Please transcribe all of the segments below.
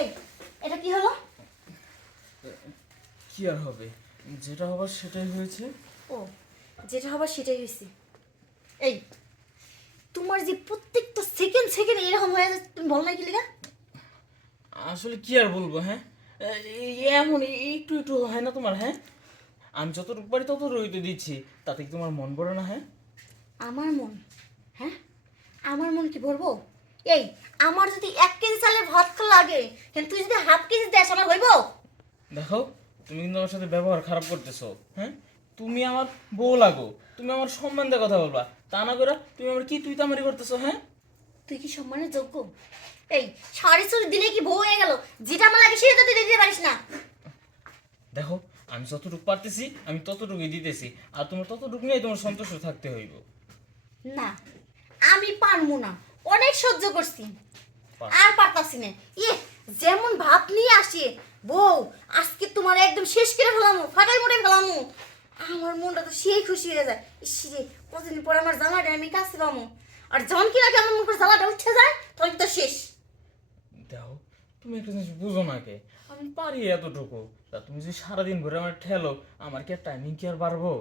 এই এটা কি হলো? কি আর হবে, যেটা হবার সেটাই হয়েছে। ও, যেটা হবার সেটাই হয়েছে। এই তোমার যে প্রত্যেকটা সেকেন্ড সেকেন্ড এরকম হয়ে যাচ্ছে, তুমি বল না কি লিগা? আসলে কি আর বলবো, হ্যাঁ এমন একটু একটু হয় না তোমার? হ্যাঁ, আমি যতটুকু পারি ততটুকুই তো দিচ্ছি, তাতে কি তোমার মন ভরে না? হ্যাঁ, আমার মন, হ্যাঁ আমার মন কি ভরবো? এই আমার যদি 1 কেজি চালের ভাত লাগে, কিন্তু তুই যদি হাফ কেজি দেস আমার হইব? দেখো তুমি কিন্তু আমার সাথে ব্যবহার খারাপ করতেছো। হ্যাঁ, তুমি আমার বউ লাগো, তুমি আমার সম্মান দিয়ে কথা বলবা, তা না করে তুমি আমার কি তুই তামারি করতেছো। হ্যাঁ, তুই কি সম্মানের যোগ্য? এই সাড়ে চুরি দিলে কি বউ হয়ে গেল? যেটা আমার লাগে সেটা তো তুই দিতে পারিস না। দেখো আমি যতটুকু পারতেছি আমি ততটুকুই দিতেছি, আর তোমার ততটুকু নিয়ে তোমার সন্তুষ্ট থাকতে হইব। না, আমি পারবো না, অনেক সহ্য করছি, পার- আর পারতাছি না। ইয়ে, যেমন ভাব নিয়ে আসে বউ, আজকে তোমার একদম শেষ করে ফেলামু, ফাটাই মোটে ফেলামু। আমার মনটা তো সেই খুশি হয়ে যায়, ইসরে কতদিন পরে আমার জামাটা আমি কাছে পামু। আর যখন কিনা কেমন মন করে জামাটা উঠে যায় তখন তো শেষ। দেখো তুমি একটা জিনিস বুঝো না কে, আমি পারি এতটুকু, তা তুমি যদি সারাদিন ঘুরে আমার ঠেলো, আমার কি আর টাইমিং কি আর বাড়বো?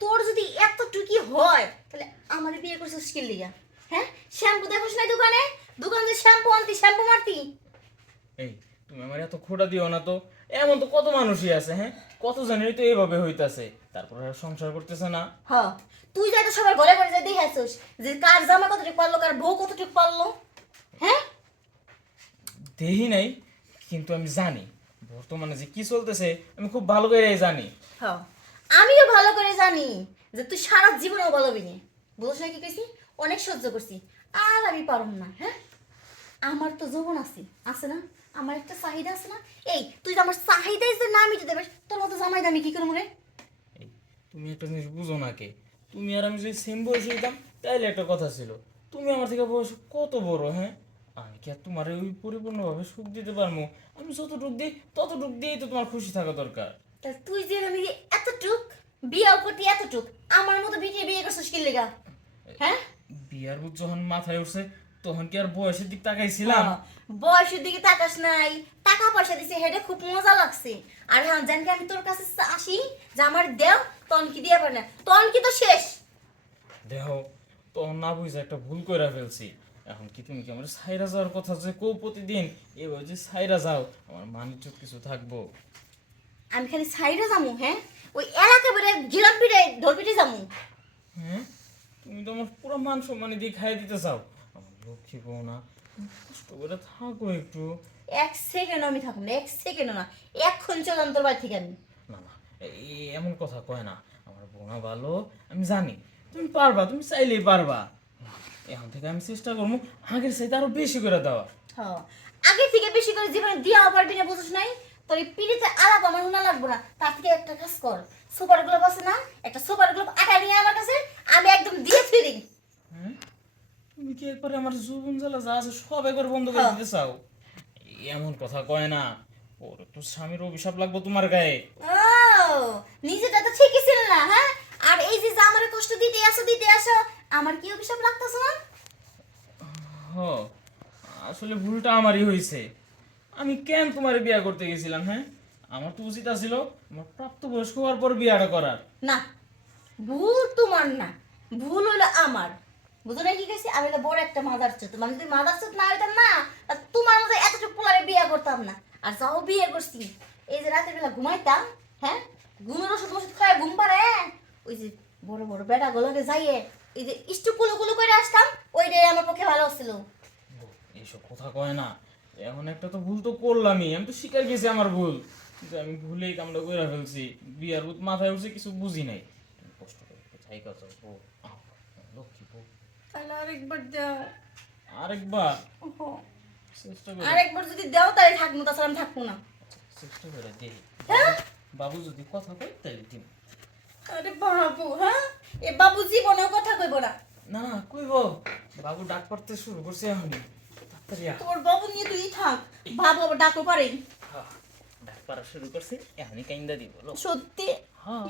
তোর যদি এতটুকি হয় তাহলে আমার বিয়ে করছিস কি লিগা? হ্যাঁ, শ্যাম্পু দেখোস নাই দোকানে? দোকানে শ্যাম্পু আনতি, শ্যাম্পু মারতি। এই তুমি আমার এত খোটা দিও না তো, এমন তো কত মানুষই আছে, হ্যাঁ কত জানেই তো এইভাবে হইতাছে, তারপর আর সংসার করতেছে না। হ্যাঁ, তুই যাই তো সবার ঘরে ঘরে যাই দেখে আসছিস যে কার জামা কতটুকু পারলো, কার বউ কতটুকু পারলো। হ্যাঁ, দেহি নাই, কিন্তু আমি জানি বর্তমানে যে কি চলতেছে আমি খুব ভালো করে জানি। হ্যাঁ, আমিও ভালো করে জানি যে তুই সারা জীবনেও বলবি না। বুঝছ না কি কইছি? অনেক সহ্য করছি, আর আমি পারব না। হ্যাঁ, আমার তো যৌবন আছে, আছে না? আমার একটা চাহিদা আছে না? এই তুই তো আমার চাহিদাই যে না মিটে দেবে, তোর মতো জামাই দামি কি করবো রে? এই তুমি একটা জিনিস বুঝো না কে, তুমি আর আমি যদি সেম বয়সে হইতাম তাইলে একটা কথা ছিল, তুমি আমার থেকে বয়স কত বড়। হ্যাঁ, আমি কি আর তোমার ওই পরিপূর্ণভাবে সুখ দিতে পারবো? আমি যতটুক দিই ততটুক দিয়েই তো তোমার খুশি থাকা দরকার। তাহলে তুই যে আমি এতটুক বিয়াও করতি, এতটুক আমার মতো বিয়ে বিয়ে করছিস কি লেগা? হ্যাঁ, বিয়ার বুঝ যখন মাথায় উঠছে তখন কি আর বয়সের দিক তাকাইছিলাম? বয়সের দিকে তাকাস নাই, টাকা পয়সা দিছে হেডে খুব মজা লাগছে। আর হ্যাঁ, জানকি আমি তোর কাছে আসি যে আমার দেও, তখন কি দিয়ে পারে না, তখন কি তো শেষ। দেহ, তখন না বুঝে একটা ভুল করে ফেলছি। এখন কি তুমি কি আমার সাইরা যাওয়ার কথা যে কো প্রতিদিন এবার যে সাইরা যাও, আমার মানিজ্য কিছু থাকবো? আমি খালি সাইডে যামু? হ্যাঁ, ওই এলাকা বেড়ে ঘিরাম পিঠে ঢোল পিঠে যামু? হ্যাঁ, তুমি তো আমার পুরো মান সম্মানি দিয়ে খাইয়ে দিতে চাও। আমার লক্ষ্মী বউ না, কষ্ট করে থাকো একটু। 1 সেকেন্ড আমি থাকুন না, 1 সেকেন্ড না, এখন চলাম তোর বাড়ি থেকে আমি। না না, এমন কথা কয় না, আমার বোনা ভালো, আমি জানি তুমি পারবা, তুমি চাইলেই পারবা। এখন থেকে আমি চেষ্টা করবো আগের চাইতে আরো বেশি করে দেওয়া। হ্যাঁ, আগে থেকে বেশি করে জীবনে দিয়া পারবি না, বুঝছ নাই? তোর এই পিড়িতে আলাপ আমার শোনা লাগবো না, তার থেকে একটা কাজ কর, সুপার গ্লোব আছে না, একটা সুপার গ্লোব আটা নিয়ে আমার কাছে, আমি একদম দিয়ে ফিরি। হ্যাঁ, তুমি কি একবারে আমার জীবন জ্বালা যা আছে সব একবার বন্ধ করে হ্যাঁ। দিতে চাও? এমন কথা কয় না, ওর তো স্বামীর অভিশাপ লাগবো তোমার গায়ে। ও, নিজেটা তো ঠিকই ছিল না, হ্যাঁ? আর এই যে আমার কষ্ট দিতে আসো, আমার কি অভিশাপ লাগতেছে না? হ, আসলে ভুলটা আমারই হয়েছে। আমি কেন তোমার বিয়ে করতে গেছিলাম? হ্যাঁ, আমার তো উচিত ছিল আমার প্রাপ্তবয়স্ক হওয়ার পর বিয়েটা করার। না, ভুল তোমার না, ভুল হলো আমার। বুঝো না কি কইছি? আমি হলো বড় একটা মাদার চোদ, মানে যদি মাদার চোদ না হইতাম না, আর তোমার মতো এতটুকু পোলারে বিয়ে করতাম না। আর যাও বিয়ে করছি, এই যে রাতের বেলা ঘুমাইতাম, হ্যাঁ, ঘুমের ওষুধ ওষুধ খায় ঘুম পারে, ওই যে বড় বড় বেটা গুলোকে যাইয়ে এই যে ইষ্টু কুলু কুলু করে আসতাম, ওইটাই আমার পক্ষে ভালো ছিল। এইসব কথা কয় না, এখন একটা তো ভুল তো করলামই, আমি তো স্বীকার গেছি আমার ভুল, কিন্তু আমি ভুলেই কামটা করে ফেলছি। বিয়ার ভূত মাথায় উঠছে, কিছু বুঝি নাই। তুমি কষ্ট করে চাই কাজ লক্ষ্মী বউ, তাহলে আরেকবার দাও। আরেকবার ওহো, চেষ্টা করে, আরেকবার যদি দাও তাহলে থাকবো, তাছাড়া আমি থাকবো না। চেষ্টা করে দেখি। হ্যাঁ? বাবু যদি কথা কয় তাহলে দিন। আরে বাবু, হ্যাঁ, এ বাবু জীবনেও কথা কইব না। না না, কইব, বাবু ডাক পড়তে শুরু করছে এখনই, তাড়াতাড়ি আ। তোর বাবু নিয়ে তুই থাক, বাবু আবার ডাকো পারে। হ্যাঁ, ডাক পড়া শুরু করছে এখনই কাইন্দা দিব। সত্যি? হ্যাঁ।